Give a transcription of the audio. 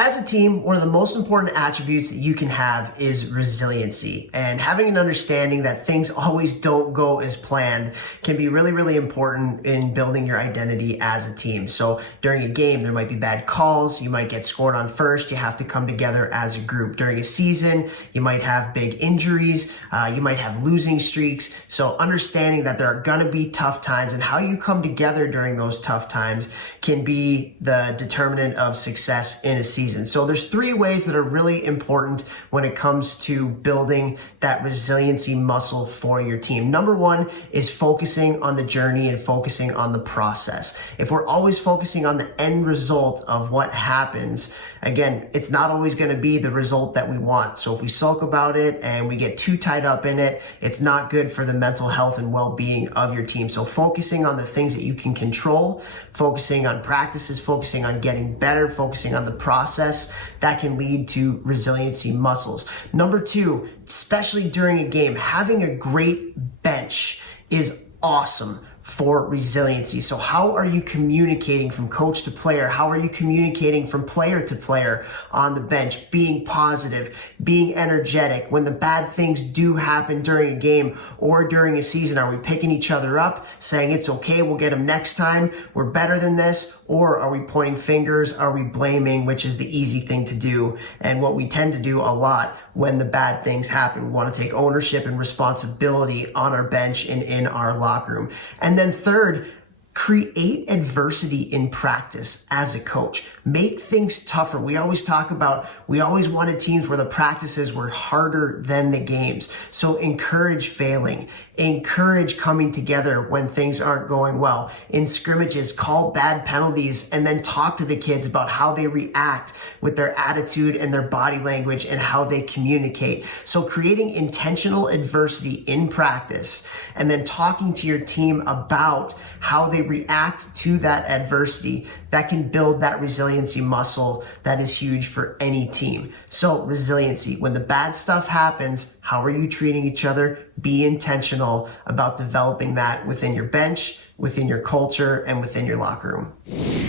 As a team, one of the most important attributes that you can have is resiliency. And having an understanding that things always don't go as planned can be really, really important in building your identity as a team. So during a game, there might be bad calls. You might get scored on first. You have to come together as a group. During a season, you might have big injuries. You might have losing streaks. So understanding that there are going to be tough times and how you come together during those tough times can be the determinant of success in a season. So there's three ways that are really important when it comes to building that resiliency muscle for your team. Number one is focusing on the journey and focusing on the process. If we're always focusing on the end result of what happens, again, it's not always going to be the result that we want. So if we sulk about it and we get too tied up in it, it's not good for the mental health and well-being of your team. So focusing on the things that you can control, focusing on practices, focusing on getting better, focusing on the process, that can lead to resiliency muscles. Number two, especially during a game, having a great bench is awesome for resiliency. So how are you communicating from coach to player? How are you communicating from player to player on the bench? Being positive, being energetic. When the bad things do happen during a game or during a season, are we picking each other up, saying it's okay, we'll get them next time, we're better than this? Or are we pointing fingers? Are we blaming, which is the easy thing to do and what we tend to do a lot when the bad things happen? We want to take ownership and responsibility on our bench and in our locker room. And then third, create adversity in practice as a coach. Make things tougher. We always talk about, we always wanted teams where the practices were harder than the games. So encourage failing. Encourage coming together when things aren't going well. In scrimmages, call bad penalties and then talk to the kids about how they react with their attitude and their body language and how they communicate. So creating intentional adversity in practice and then talking to your team about how they react to that adversity, that can build that resiliency muscle that is huge for any team. So resiliency, when the bad stuff happens, how are you treating each other? Be intentional about developing that within your bench, within your culture, and within your locker room.